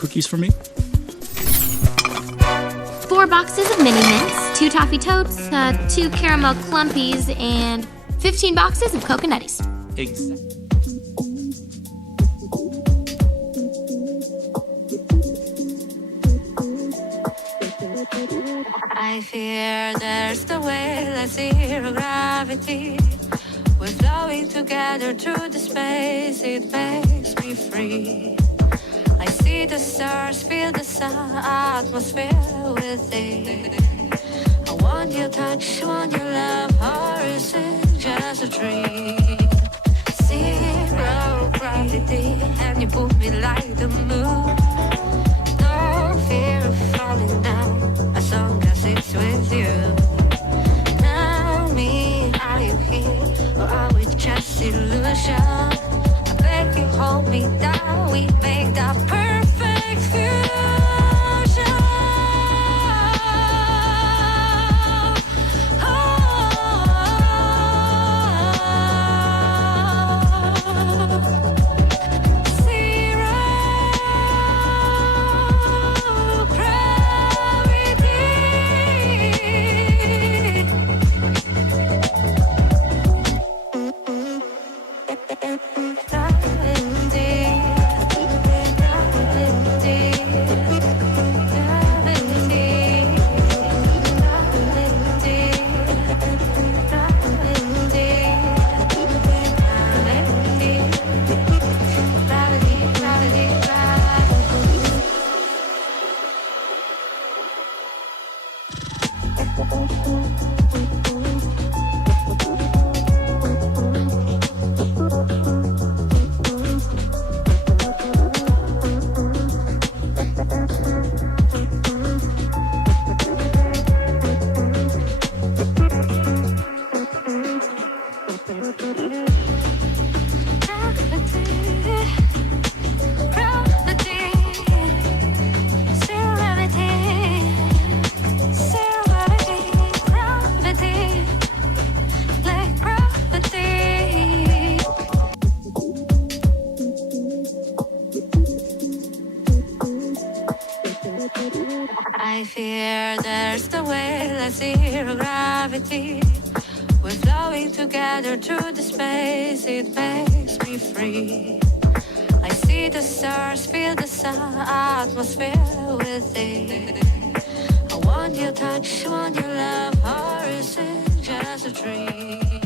cookies for me? 4 boxes of mini mints, 2 toffee totes, 2 caramel clumpies, and 15 boxes of coconutties. Exactly. I fear there's the way, let's zero gravity. We're flowing together through the space, it makes me free. I see the stars, feel the sun, atmosphere within. I want your touch, want your love, or is it just a dream? Zero gravity, and you pull me like the moon. No fear of falling down, as long as it's with you. Tell me, are you here, or are we just illusion? I beg you, hold me down, we make that perfect fusion. I fear there's the way, let's zero gravity. We're flowing together through the space, it makes me free. I see the stars, feel the sun, atmosphere within. I want your touch, want your love, or is it just a dream?